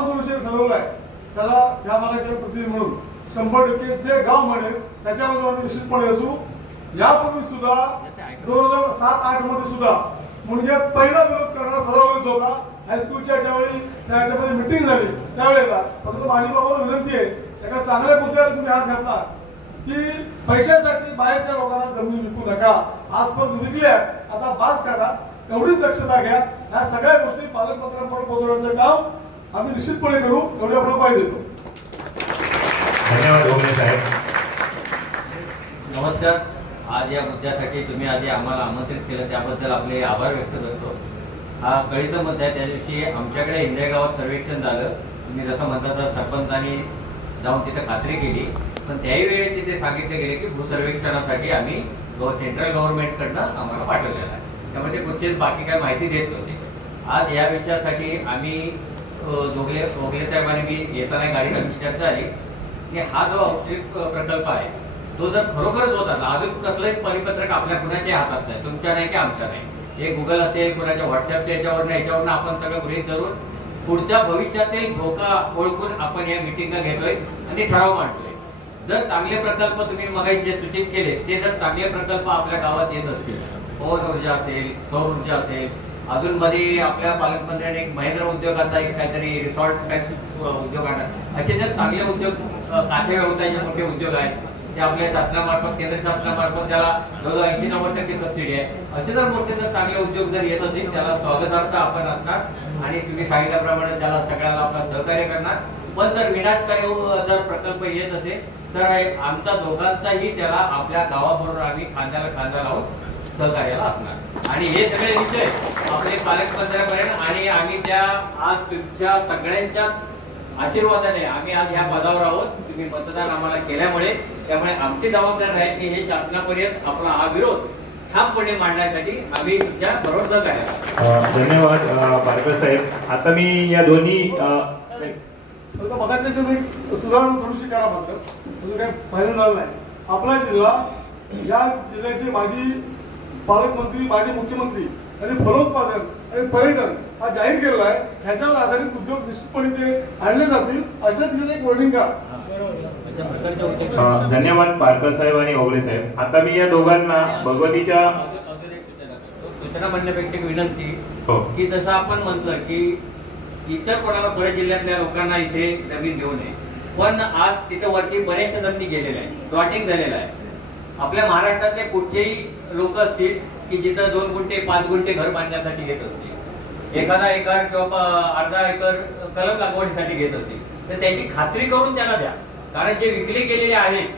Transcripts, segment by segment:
जो विषय ठरवलाय त्याला या भागाचे प्रतिनिधी म्हणून 100% जे गाव म्हणेल त्याच्यामध्ये आम्ही निश्चितपणे असू. यापूर्वी सुद्धा 2007-8 मध्ये सुद्धा मुंडग्यात पहिला विरोध करणारा सदावरीच होता. हायस्कूलच्या ज्यावेळी त्याच्यामध्ये मिटिंग झाली त्यावेळेला फक्त माझी बाबाला विनंती आहे, एका चांगल्या मुद्द्यावर तुम्ही हात घातला की पैशासाठी बाहेरच्या लोकांना जमीन विकू नका. आजपर्यंत विकल्या, आता बास करा, एवढीच दक्षता घ्या. या सगळ्या गोष्टी पालकमंत्र्यांपर्यंत पोहोचवण्याचं काम आम्ही निश्चितपणे करू, एवढी आपण पाहिजे देतो. धन्यवाद ओमने साहेब. नमस्कार. आज या मुद्द्यासाठी तुम्ही आधी आम्हाला आमंत्रित केलं त्याबद्दल आपले आभार व्यक्त करतो. हा कळीचा मुद्दा आहे. त्या दिवशी आमच्याकडे इंद्रे गावात सर्वेक्षण झालं. तुम्ही जसं म्हणता तर सरपंचांनी जाऊन तिथे खात्री केली, पण त्याही वेळी तिथे सांगितले गेले की भूसर्वेक्षणासाठी आम्ही सेंट्रल गव्हर्नमेंटकडनं आम्हाला पाठवलेला आहे. त्यामुळे ते कुठचीच बाकी काय माहिती देत नव्हते. आज या विषयासाठी आम्ही ओगले साहेब आणि मी येताना गाडीत आमची चर्चा झाली की हा जो औषधिक प्रकल्प आहे तो जर खरोखरच होता ना, अजून कसलंही परिपत्रक आपल्या कुणाच्या हातात नाही, तुमच्या नाही की आमच्या नाही. हे गुगल असेल, कुणाच्या व्हॉट्सअपच्या याच्यावरनं आपण सगळं गृहीत धरून पुढच्या भविष्यातील धोका ओळखून आपण या मिटिंगा घेतोय आणि ठराव मांडतोय. जर चांगले प्रकल्प तुम्ही मगाशी जे सूचित केले ते जर चांगले प्रकल्प आपल्या गावात येत असतील, पवन ऊर्जा असेल, सौर ऊर्जा असेल, अजून मध्ये आपल्या पालकमंत्र्यांनी एक महेंद्र उद्योगाचा एक काहीतरी रिसॉर्ट उद्योग आणला. असे जर चांगले उद्योग, काथे व्यवसायाचे मोठे उद्योग आहेत ते आपल्या शासनामार्फत, केंद्र शासनामार्फत त्याला जवळजवळ 80-90% सबसिडी आहे. असे जर मोठे जर चांगले उद्योग जर येत असतील त्याला स्वागतार्थ आपण असणार आणि तुम्ही सांगितल्याप्रमाणे त्याला सगळ्याला आपलं सहकार्य करणार. पण जर विनाशकारी जर प्रकल्प येत असेल तर आमचा दोघांचाही त्याला आपल्या गावाबरोबर आम्ही खांद्याला खांदा लावून सहकार्याला असणार. आणि हे सगळे विषय आपले पालकमंत्र्यांपर्यंत आणि आम्ही त्या आज तुमच्या सगळ्यांच्या आशीर्वादाने आम्ही आज ह्या पदावर आहोत. तुम्ही मतदान आम्हाला केल्यामुळे, त्यामुळे आमची जबाबदारी आहे की हे शासनापर्यंत आपला हा विरोध ठामपणे मांडण्यासाठी आम्ही तुमच्या बरोबर सहकार्य. धन्यवाद पारकर साहेब. आता मी या दोन्ही मगाच्या सुधारणा थोडीशी करा, मात्र म्हणजे काय फायदा झाला नाही. आपला जिल्हा या जिल्ह्याचे माजी पालकमंत्री, माजी मुख्यमंत्री आणि फलोत्पादन आणि पर्यटन हा जाहीर केलेला आहे. ह्याच्यावर आधारित उद्योग निश्चितपणे ते आणले जातील अशा तिथे एक वर्डिंग करा. धन्यवाद पारकर साहेब आणि ओगले साहेब. आता मी या दोघांना भगवतीच्या सूचना म्हणण्यापेक्षा एक विनंती की जसं आपण म्हटलं की इतर कोणाला पुणे जिल्ह्यातल्या लोकांना इथे जमीन घेऊ नये, पण आज तिथे वरती बरेचशा जमिनी गेलेल्या आहेत, प्लॉटिंग झालेलं आहे. आपल्या महाराष्ट्रातले कुठचेही लोक असतील की जिथं 2 गुंठे 5 गुंठे घर बांधण्यासाठी घेत असतील, एखादा एकर किंवा अर्धा एकर कलम लागवडीसाठी घेत असतील, तर त्याची खात्री करून त्यांना द्या. कारण जे विकले गेलेले आहेत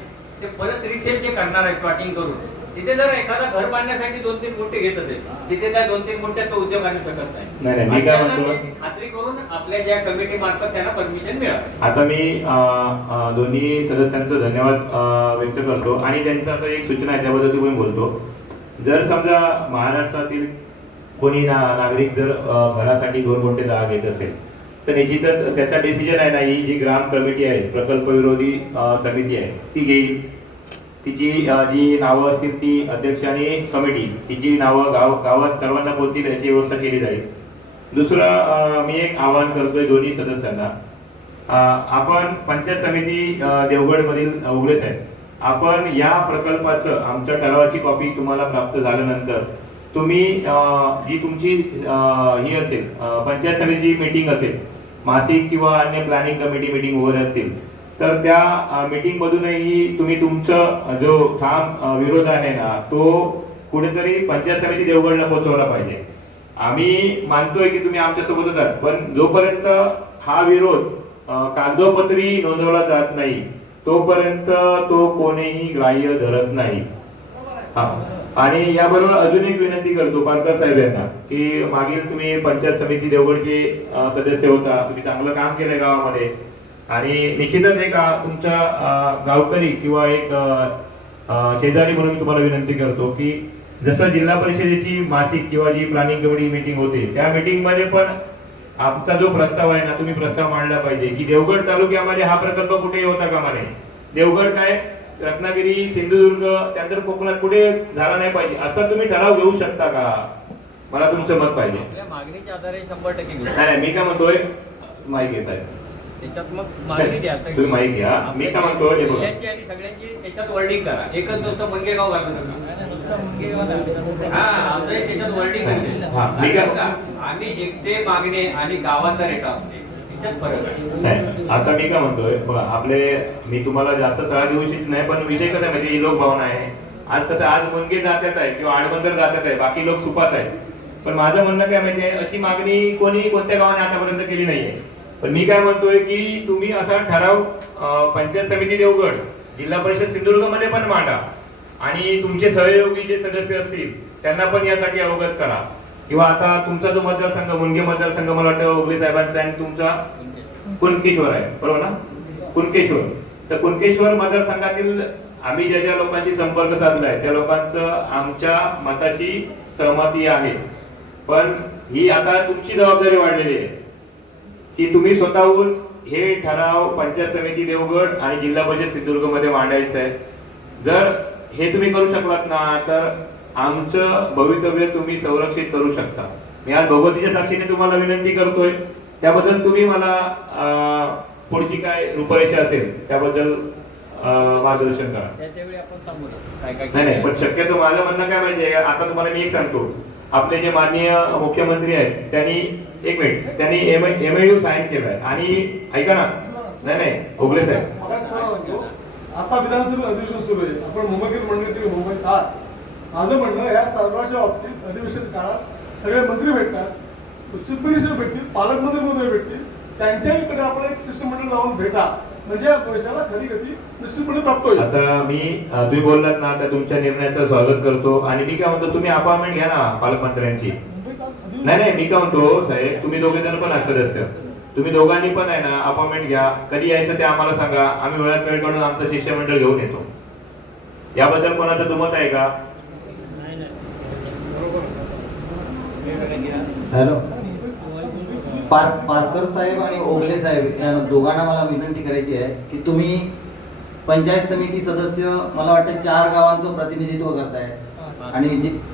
ते परत रिसेल जे करणार आहेत प्लॉटिंग करून, तिथे जर एखादा घर बांधण्यासाठी 2-3 गुंठे घेत असेल तिथे त्या 2-3 गुंठ्यात तो उद्योग आणू शकत नाही. मी काय म्हणतो, खात्री करून आपल्या ज्या कमिटी मार्फत त्यांना परमिशन मिळावी. आता मी दोन्ही सदस्यांचा धन्यवाद व्यक्त करतो आणि त्यांचा आता एक सूचना आहे त्याबद्दल तुम्ही बोलतो. जर समजा महाराष्ट्रातील कोणी नागरिक जर घरासाठी 2 गुंठे जागा घेत असेल तर निश्चितच त्याचा डिसिजन आहे ना, ही जी ग्राम कमिटी आहे, प्रकल्प विरोधी समिती आहे, ती घेईल. तिची जी नावं असतील ती अध्यक्ष आणि कमिटी, तिची नावं गावात सर्वांना पोहोचतील याची व्यवस्था केली जाईल. दुसरं मी एक आवाहन करतोय दोन्ही सदस्यांना, आपण पंचायत समिती देवगड मधील ओगले साहेब, आपण या प्रकल्पाचं आमच्या ठरावाची कॉपी तुम्हाला प्राप्त झाल्यानंतर तुम्ही जी तुमची ही असेल पंचायत समितीची मीटिंग असेल, मासिक किंवा अन्य प्लॅनिंग कमिटी मीटिंग वगैरे असतील, तर त्या मीटिंग मधूनही तुम्ही तुमचं जो ठाम विरोध आहे ना तो कुठेतरी पंचायत समिती देवगडला पोहोचवला पाहिजे. आम्ही मानतोय की तुम्ही आमच्या सोबतच आहात, पण जोपर्यंत हा विरोध कागदोपत्री नोंदवला जात नाही तोपर्यंत तो कोणीही ग्राह्य धरत नाही. आणि याबरोबर अजून एक विनंती करतो पारकर साहेब यांना की मागील तुम्ही पंचायत समिती देवगडचे सदस्य होता, तुम्ही चांगलं काम केलंय गावामध्ये आणि निश्चितच एक तुमचा गावकरी किंवा एक शेजारी म्हणून तुम्हाला विनंती करतो की जसं जिल्हा परिषदेची मासिक किंवा जी प्लॅनिंग कमिटी मीटिंग होते त्या मीटिंग मध्ये पण आमचा जो प्रस्ताव आहे ना तुम्ही प्रस्ताव मांडला पाहिजे की देवगड तालुक्यामध्ये हा प्रकल्प कुठेही होता कामा नये. देवगड काय रत्नागिरी, सिंधुदुर्ग, त्यानंतर कोकणात कुठे झाला नाही पाहिजे असं तुम्ही ठराव घेऊ शकता का? मला तुमचं मत पाहिजे. मागणीच्या आधारे 100% नाही, मी काय म्हणतोय माईक आहे साहेब. त्याच्यात मग मागणी द्या. तुम्ही माईक घ्या. मी काय म्हणतो हे बघा. जिल्ह्याची आणि सगळ्यांची त्याच्यात वर्डिंग करा. एकच नुसतं मुनगेगाव घालू नका. हा असं त्याच्यात वर्डिंग हा, मी काय- आम्ही एकटे मागणे आणि गावाचा रेटा असते त्याच्यात फरक आहे. नाही, आता मी काय म्हणतोय बघा, आपले मी तुम्हाला जास्त सळा देऊ शकत नाही, पण विषय कसा आहे म्हणजे ही लोक भावना आहे. आज कसं आज मुनगे जात्यात आहे किंवा आडबंदर जात्यात आहे, बाकी लोक सुपात आहेत. पण माझं म्हणणं काय माहितीये, अशी मागणी कोणी कोणत्या गावाने आतापर्यंत केली नाहीये. पण मी काय म्हणतोय की तुम्ही असा ठराव पंचायत समिती देवगड, जिल्हा परिषद सिंधुदुर्ग मध्ये पण मांडा आणि तुमचे सहयोगी जे सदस्य असतील त्यांना पण यासाठी अवगत करा. किंवा आता तुमचा जो मतदारसंघ मुनगे मतदारसंघ मला वाटतं ओगले साहेबांचा आणि तुमचा कुणकेश्वर आहे, बरोबर ना? कुणकेश्वर. तर कुणकेश्वर मतदारसंघातील आम्ही ज्या ज्या लोकांशी संपर्क साधलाय त्या लोकांचं आमच्या मताशी सहमती आहे. पण ही आता तुमची जबाबदारी वाढलेली आहे की तुम्ही स्वतःहून हे ठराव पंचायत समिती देवगड आणि जिल्हा परिषद सिंधुदुर्ग मध्ये मांडायचं आहे. जर हे तुम्ही करू शकलात ना तर आमचं भवितव्य तुम्ही संरक्षित करू शकता. मी आज भगवतीच्या साक्षीने तुम्हाला विनंती करतोय, त्याबद्दल तुम्ही मला पुढची काय रूपरेषा असेल त्याबद्दल मार्गदर्शन करा. त्याच्यावेळी आपण सांगू काय काय नाही नाही, पण शक्यतो माझं म्हणणं काय माहितीये, आता तुम्हाला मी एक सांगतो, आपले जे माननीय मुख्यमंत्री आहेत त्यांनी एक मिनिट त्यांनी MOU साईन केलाय आणि ऐका ना, नाही नाही ओगले साहेब, आता विधानसभा अधिवेशन सुरू आहे, आपण मुंबईत मंडळी मुंबईत आहात. माझं म्हणणं या सर्वांच्या बाबतीत अधिवेशन काळात सगळे मंत्री भेटतात, चीफ मिनिस्टर भेटतील, पालकमंत्री महोदय भेटतील, त्यांच्याकडे आपण एक शिष्टमंडळ लावून भेटा, म्हणजे या पैशाला खरी गती निश्चितपणे प्राप्त होईल. आता मी तुम्ही बोललात ना त्या तुमच्या निर्णयाचं स्वागत करतो आणि मी काय म्हणतो तुम्ही अपॉइंटमेंट घ्या ना पालकमंत्र्यांची. नाही नाही, मी काय म्हणतो साहेब, तुम्ही दोघे जण पण आहात सदस्य, तुम्ही दोघांनी पण आहे ना अपॉइंटमेंट घ्या. कधी यायचं ते आम्हाला सांगा, आम्ही वेळात वेळ काढून आमचं शिष्टमंडळ घेऊन येतो. याबद्दल कोणाचं दुमत आहे का? हॅलो, पारकर साहेब आणि ओगले साहेब या दोघांना मला विनंती करायची आहे की तुम्ही पंचायत समिती सदस्य मला वाटतं 4 गावांचं प्रतिनिधित्व करताय आणि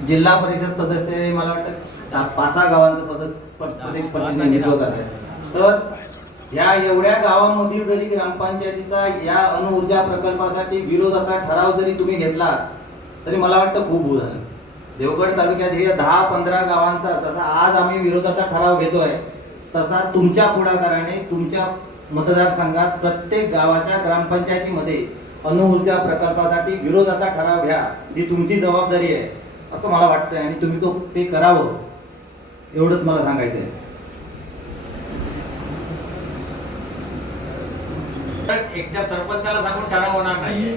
जिल्हा परिषद सदस्य मला वाटतं 5-6 गावांचं प्रतिनिधित्व करताय. तर या एवढ्या गावांमधील जरी ग्रामपंचायतीचा या अणुऊर्जा प्रकल्पासाठी विरोधाचा ठराव जरी तुम्ही घेतला तरी मला वाटतं खूप होऊ झालं. देवगड तालुक्यात हे 10-15 गावांचा जसा आज आम्ही विरोधाचा ठराव घेतोय तसा तुमच्या पुढाकाराने तुमच्या मतदारसंघात प्रत्येक गावाच्या ग्रामपंचायतीमध्ये अणुऊर्जा प्रकल्पासाठी विरोधाचा ठराव घ्या, ही तुमची जबाबदारी आहे असं मला वाटतंय आणि तुम्ही ते करावं एवढंच मला सांगायचं आहे. एकट्या सरपंचाला सांगून ठराव होणार नाहीये.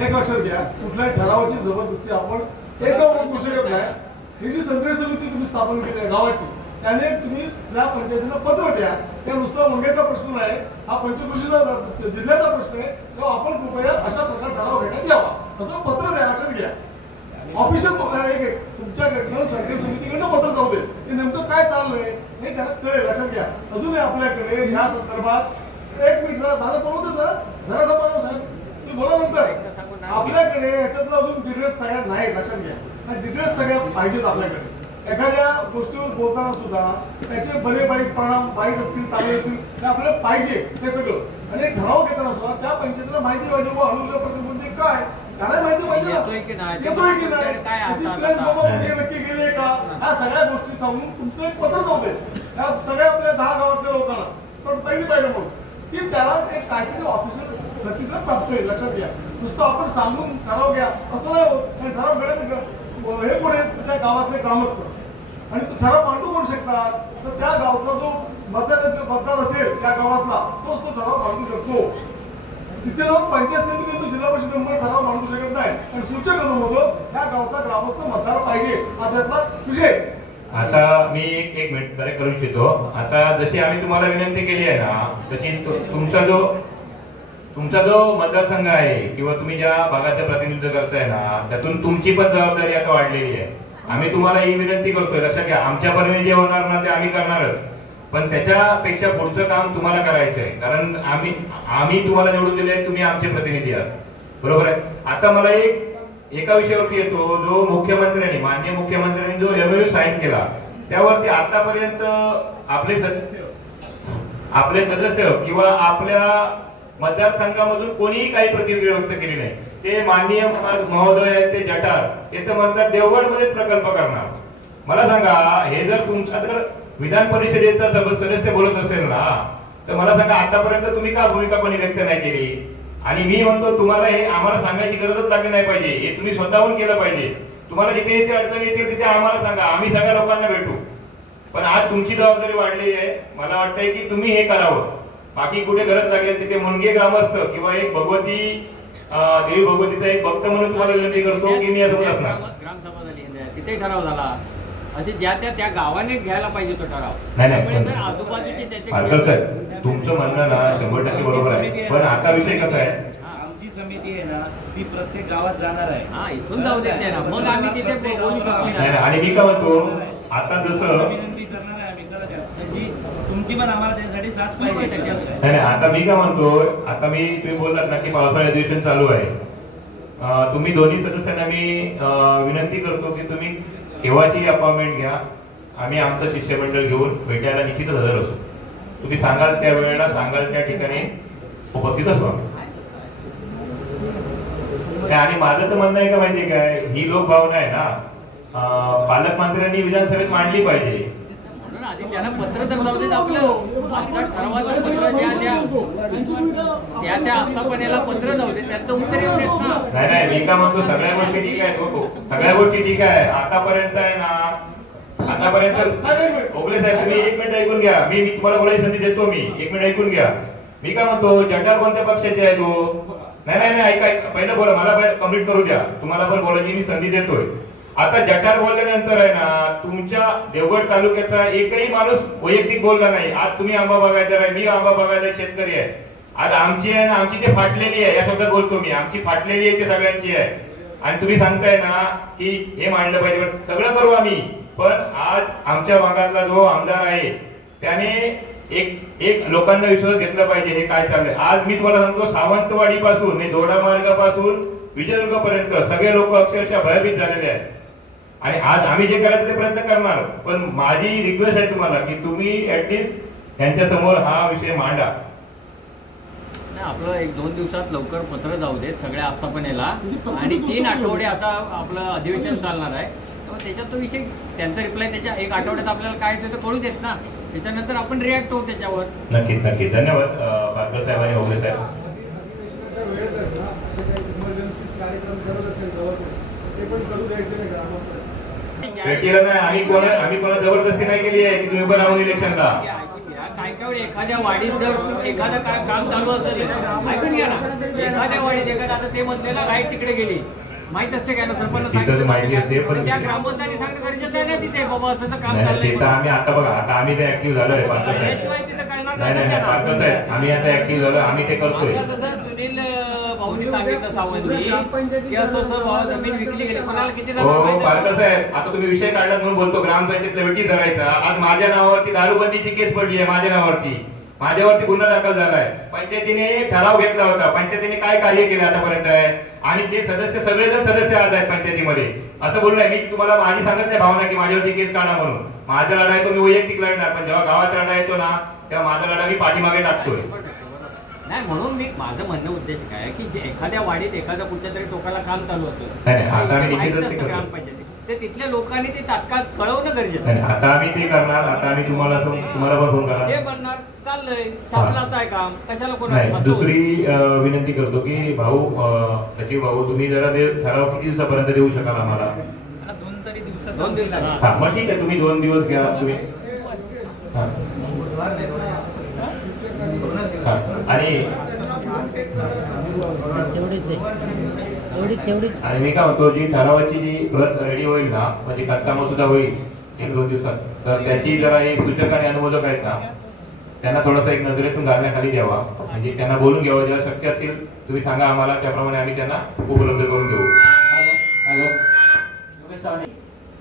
एक लक्षात घ्या, कुठल्याही ठरावाची जबरदस्ती आपण एक गाव करू शकत नाही. ही जी संघर्ष समिती तुम्ही स्थापन केली आहे गावाची, त्याने तुम्ही त्या पंचायतीला पत्र द्या. त्या नुसता मुंगेचा प्रश्न नाही, हा पंचकृषीचा जिल्ह्याचा प्रश्न आहे. तेव्हा आपण कृपया अशा प्रकारे ठराव घेण्यात यावा असं पत्र द्या. लक्षात घ्या, ऑफिशियल एक तुमच्याकडनं सरकारी समितीकडनं पत्र जाऊ दे की नेमकं काय चाललंय हे त्याला कळेल. लक्षात घ्या, अजूनही आपल्याकडे या संदर्भात एक मिनिट जरा माझा प्रवृत्त जरा जरा साहेब तुम्ही बोला नंतर. आपल्याकडे याच्यातलं अजून डिटेल्स सगळ्यात नाहीत. लक्षात घ्या, डिटेल्स सगळ्या पाहिजेत आपल्याकडे. एखाद्या गोष्टीवर बोलताना सुद्धा त्याचे बरे वाईट परिणाम, वाईट असतील चांगले असतील हे आपल्याला पाहिजे हे सगळं. आणि एक ठराव घेताना सुद्धा त्या पंचायतीला माहिती पाहिजे व अणुऊर्जा प्रकल्प म्हणजे काय, त्याला माहिती पाहिजे येतोय की नाही, येतोय की नाही, काय त्याची आता- प्लेस बाबा कुठे नक्की गेली आहे का, ह्या सगळ्या गोष्टी सांगून तुमचं एक पत्र जाऊ दे ह्या सगळ्या आपल्या 10 गावातल्या लोकांना. पण पहिली पाहिजे मग की त्याला एक काहीतरी ऑफिशियल गतीला प्राप्त होईल. लक्षात घ्या, नुसतं आपण सांगून ठराव घ्या असं नाही होत. आणि ठराव घेण्यात हे कोण आहेत, त्या गावातले ग्रामस्थ आणि तो ठराव मांडू करू शकतात. तर त्या गावचा जो मतदार असेल त्या गावातला तोच तो ठराव मांडू शकतो. तिथे लोक पंचायत समिती जिल्हा परिषद मेंबर ठराव मांडू शकत नाही. आणि सूचक होतं त्या गावचा ग्रामस्थ मतदार पाहिजे हा त्यातला विषय. आता मी एक मिनिट जरा करू इच्छितो. आता जशी आम्ही तुम्हाला विनंती केली आहे ना तशी तुमचा जो मतदारसंघ आहे किंवा तुम्ही ज्या भागाचं प्रतिनिधित्व करताय ना त्यातून तुमची पण जबाबदारी आता वाढलेली आहे. आम्ही तुम्हाला ही विनंती करतोय, लक्षात घ्या, आमच्यापर्यंत जे होणार ना ते आम्ही करणारच, पण त्याच्यापेक्षा पुढचं काम तुम्हाला करायचं आहे. कारण आम्ही तुम्हाला निवडून दिले, तुम्ही आमचे प्रतिनिधी आहात, बरोबर आहे. आता मला एका विषयावरती येतो, जो मुख्यमंत्र्यांनी माननीय मुख्यमंत्र्यांनी जो MOU साईन केला त्यावरती आतापर्यंत आपले सदस्य किंवा आपल्या मतदारसंघामधून कोणीही काही प्रतिक्रिया व्यक्त केली नाही. ते माननीय महोदय आहेत ते जटार ते तर म्हणतात देवगडमध्येच प्रकल्प करणार. मला सांगा, हे जर तुमच्या तर विधान परिषदेचा सदस्य बोलत असेल ना, तर मला सांगा आतापर्यंत तुम्ही का भूमिका कोणी व्यक्त नाही केली? आणि मी म्हणतो तुम्हाला हे आम्हाला सांगायची गरजच लागली नाही पाहिजे, हे तुम्ही स्वतःहून केलं पाहिजे. तुम्हाला जिथे जिथे अडचणी येतील तिथे आम्हाला सांगा, आम्ही सगळ्या लोकांना भेटू. पण आज तुमची जबाबदारी वाढलेली आहे. मला वाटतंय की तुम्ही हे करावं. बाकी कुठे गरज लागेल तिथे मुणगे ग्रामस्थ किंवा एक भगवती देवी भगवतीचा एक भक्त म्हणून तुम्हाला विनंती करतो की मी असं असणार. ग्रामसभा झाली तिथे ठराव झाला, असे त्या गावाने घ्यायला पाहिजे तो ठराव. नाही, त्यामुळे पण- जर आजूबाजूचे त्याचे फारकर साहेब, तुमचं म्हणणं ना 100% बरोबर आहे. पण आता विषय कसा आहे, आमची समिती आहे ना, ती प्रत्येक गावात जाणार आहे. हा इथून जाऊ देत नाही ना, मग आम्ही तिथे बोलू शकतो नाही, ना. नाही, आणि मी काय म्हणतो आता जसं विनंती करणार आहे आम्ही, कळलं का? त्याची तुमची पण आम्हाला त्यासाठी साथ पाहिजे. नाही, आता मी काय म्हणतो, आता तुम्ही बोललात ना की पावसाळी अधिवेशन चालू आहे. तुम्ही दोन्ही सदस्यांना मी विनंती करतो की तुम्ही केव्हाची अपॉइंटमेंट घ्या. आम्ही आमचं शिष्यमंडळ घेऊन भेटायला निश्चितच हजर असू. तुम्ही सांगाल त्या वेळेला सांगाल त्या ठिकाणी उपस्थित असू आम्ही. आणि माझं तर म्हणणं आहे का माहितीये काय, ही लोकभावना आहे ना पालकमंत्र्यांनी विधानसभेत मांडली पाहिजे. म्हणून आधी त्यांना पत्र तर जाऊ देत आपलं. आमच्या ठरावाचं पत्र त्या आस्थापनेला पत्र जाऊ दे, त्याचं उत्तर येऊ देत ना. नाही, मी काय म्हणतो सगळ्या गोष्टी ठीक आहेत. हो, सगळ्या गोष्टी ठीक आहे. आतापर्यंत आहे ना, आतापर्यंत ओगले साहेब तुम्ही एक मिनिट ऐकून घ्या. मी तुम्हाला बोलायची संधी देतो. मी एक मिनिट ऐकून घ्या. मी काय म्हणतो, जटार कोणत्या पक्षाचे आहे तो? नाही ऐका, पहिलं बोला, मला कंप्लीट करू द्या. तुम्हाला पण बोलायची मी संधी देतोय. आता जटार बोलल्यानंतर आहे ना, तुमच्या देवगड तालुक्याचा एकही माणूस वैयक्तिक बोलला नाही. आज तुम्ही आंबा बागायतदार आहे, मी आंबा बागायतदार शेतकरी आहे. आज आमची आहे ना, आमची ते फाटलेली आहे, या शब्दात बोलतो मी. आमची फाटलेली आहे ते सगळ्यांची आहे. आणि तुम्ही सांगताय ना की हे मांडलं पाहिजे, पण सगळं करू आम्ही. पण आज आमच्या भागातला जो आमदार आहे त्याने एक लोकांना विश्वास घेतला पाहिजे. हे काय चाललंय आज मी तुम्हाला सांगतो, सावंतवाडी पासून दोडा मार्गापासून विजयदुर्ग पर्यंत सगळे लोक अक्षरशः भयभीत झालेले आहेत. आणि आज आम्ही जे करायचं ते प्रयत्न करणार. पण माझी रिक्वेस्ट आहे तुम्हाला की तुम्ही ऍटलिस्ट त्यांच्या समोर हा विषय मांडा. नाही, आपलं 1-2 दिवसात लवकर पत्र जाऊ देत सगळ्या आस्थापनेला. आणि 3 आठवडे आता आपलं अधिवेशन चालणार आहे, त्यामुळे त्याच्यात तो विषय त्यांचा रिप्लाय त्याच्या 1 आठवड्यात आपल्याला काय ते कळू देत ना. त्याच्यानंतर आपण रिॲक्ट होऊ त्याच्यावर. नक्कीच धन्यवाद पालकर साहेब आणि ओगले साहेब. अधिवेशनाच्या वेळेत आहे ना, असे काही इमर्जन्सी कार्यक्रम करत असेल गव्हर्नमेंट, ते पण करू द्यायचे नाही ग्रामस्थ. केलं नाही. आम्ही कोणा जबरदस्ती नाही केली आहे की तुम्ही उभं राहून इलेक्शनला. काय एखाद्या वाडीत जर एखादं काय काम चालू असेल, ऐकून घ्या ना, एखाद्या वाडीत एखादा आता ते म्हणते ना लाईट तिकडे गेली, माहित असते का ना, सरपंच तिथं माहिती असते, पण त्या ग्रामपंचायती सांगणं गरजेचं आहे ना तिथे, बाबा असं काम नाही, चाललंय ते तर आम्ही आता बघा, आता आम्ही ते ऍक्टिव्ह झालोय पालकर साहेब. त्याशिवाय तिथं कळणार नाही नाही पालकर साहेब, आम्ही आता ऍक्टिव्ह झालो, आम्ही ते करतोय. आता जसं सुनील भाऊनी सांगितलं सावंतनी की असं भाऊ जमीन विकली गेली, कोणाला किती हो जाणार माहिती आहे? पालकर साहेब, आता तुम्ही विषय काढला म्हणून बोलतो ग्रामपंचायतीतल्या भेटी धरायचा. आज माझ्या नावावरती दारूबंदीची केस पडली आहे, माझ्यावरती गुन्हा दाखल झालाय. पंचायतीने ठराव घेतला होता, पंचायतीने काय कार्य केले आतापर्यंत आहे, आणि ते सदस्य सगळेजण सदस्य आज आहेत पंचायतीमध्ये. असं बोललाय मी तुम्हाला, माझी सांगत नाही भावना की माझ्यावरती केस काढा म्हणून. माझा लढा आहे तो मी वैयक्तिक लढणार, पण जेव्हा गावाचा लढा येतो ना तेव्हा माझा लढा मी पाठीमागे टाकतोय. नाही, म्हणून मी माझं म्हणणं उद्देश काय आहे की जे एखाद्या वाडीत एखाद्या कुठच्या तरी टोकाला काम चालू नाही, आता आम्ही होतं, माहित निश्चितच ते नसतं करतो. ग्रामपंचायती, ते तिथल्या लोकांनी ते तात्काळ कळवणं गरजेचं नाही, आहे. आता आम्ही ते करणार. आता आम्ही तुम्हाला पण फोन करणार. हे बनणार चाललंय, शासनाचं आहे काम, कशाला नाही, कोणाला दुसरी विनंती करतो की भाऊ सचिव भाऊ, तुम्ही जरा ते ठराव किती दिवसापर्यंत देऊ शकाल आम्हाला? 2 तरी दिवसाचा 2 दिवसात. हा, मग ठीक आहे, तुम्ही 2 दिवस घ्या तुम्ही. हा. हा. आणि आणि मी काय म्हणतो, जी ठरावाची जी प्रत रेडी होईल ना, म्हणजे कच्चा मसुदा होईल 1-2 दिवसात, तर त्याची जरा हे सूचक आणि अनुमोदक आहेत ना, त्यांना थोडंसं एक नजरेतून घालण्याखाली द्यावा. म्हणजे त्यांना बोलून घ्यावं, जेव्हा शक्य असेल तुम्ही सांगा आम्हाला, त्याप्रमाणे आम्ही त्यांना उपलब्ध करून देऊ.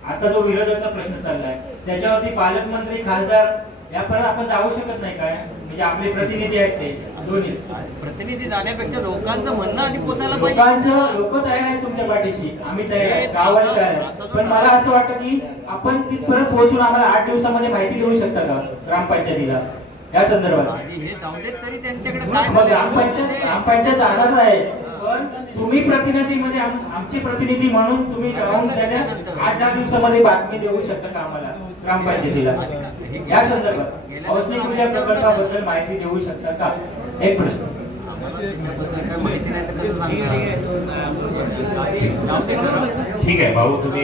आता जो विरोधाचा प्रश्न चाललाय त्याच्यावरती पालकमंत्री खासदार यापर्यंत आपण जाऊ शकत नाही काय म्हणजे आपले प्रतिनिधी आहेत ते दोन्ही प्रतिनिधी जाण्यापेक्षा लोकांचं म्हणणं आधी पोचायला पाहिजे. लोकांचं लोक तयार आहेत तुमच्या पाठीशी आम्ही तयार आहे गावाला तयार आहे पण मला असं वाटतं की आपण तिथपर्यंत पोहोचून आम्हाला 8 दिवसामध्ये माहिती देऊ शकता का ग्रामपंचायतीला या संदर्भात. आधी हे जाऊ देत तरी त्यांच्याकडे काय मग ग्रामपंचायत जाणार आहे पण तुम्ही प्रतिनिधी मध्ये आमचे प्रतिनिधी म्हणून तुम्ही जाऊन त्याने 8-10 दिवसामध्ये बातमी देऊ शकता का आम्हाला ग्रामपंचायतीला या संदर्भात औष्णिक ऊर्जा प्रकल्पाबद्दल माहिती देऊ शकता का. एक प्रश्न. आम्हाला त्याच्याबद्दल काय माहिती नाही तर कसं सांगणार. ठीक आहे भाऊ तुम्ही